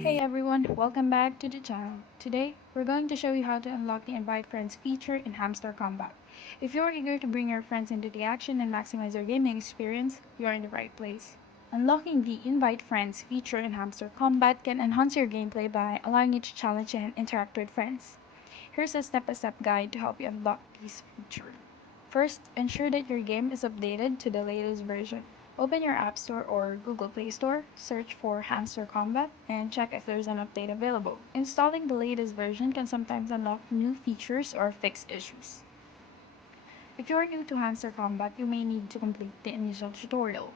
Hey everyone, welcome back to the channel. Today, we're going to show you how to unlock the Invite Friends feature in Hamster Kombat. If you're eager to bring your friends into the action and maximize your gaming experience, you're in the right place. Unlocking the Invite Friends feature in Hamster Kombat can enhance your gameplay by allowing you to challenge and interact with friends. Here's a step-by-step guide to help you unlock this feature. First, ensure that your game is updated to the latest version. Open your App Store or Google Play Store, search for Hamster Kombat, and check if there's an update available. Installing the latest version can sometimes unlock new features or fix issues. If you're new to Hamster Kombat, you may need to complete the initial tutorial.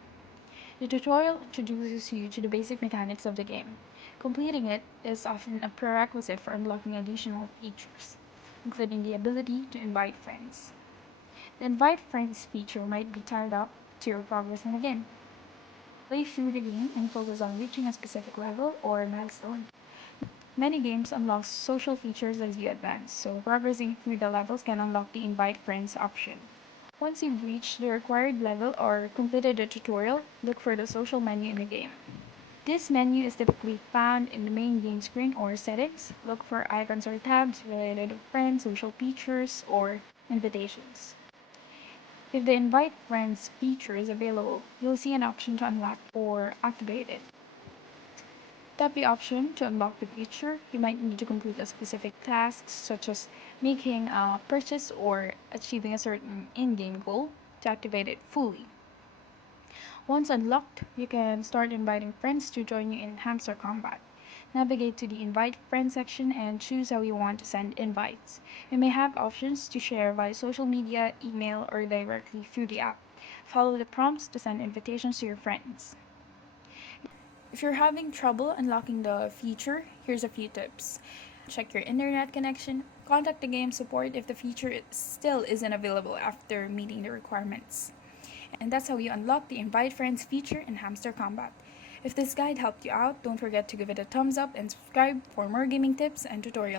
The tutorial introduces you to the basic mechanics of the game. Completing it is often a prerequisite for unlocking additional features, including the ability to invite friends. The Invite Friends feature might be tied up to your progress in the game. Play through the game and focus on reaching a specific level or milestone. Many games unlock social features as you advance, so progressing through the levels can unlock the Invite Friends option. Once you've reached the required level or completed the tutorial, look for the social menu in the game. This menu is typically found in the main game screen or settings. Look for icons or tabs related to friends, social features, or invitations. If the Invite Friends feature is available, you'll see an option to unlock or activate it. Tap the option to unlock the feature. You might need to complete a specific task, such as making a purchase or achieving a certain in-game goal to activate it fully. Once unlocked, you can start inviting friends to join you in Hamster Combat. Navigate to the Invite Friends section and choose how you want to send invites. You may have options to share via social media, email, or directly through the app. Follow the prompts to send invitations to your friends. If you're having trouble unlocking the feature, here's a few tips. Check your internet connection. Contact the game support if the feature still isn't available after meeting the requirements. And that's how you unlock the Invite Friends feature in Hamster Kombat. If this guide helped you out, don't forget to give it a thumbs up and subscribe for more gaming tips and tutorials.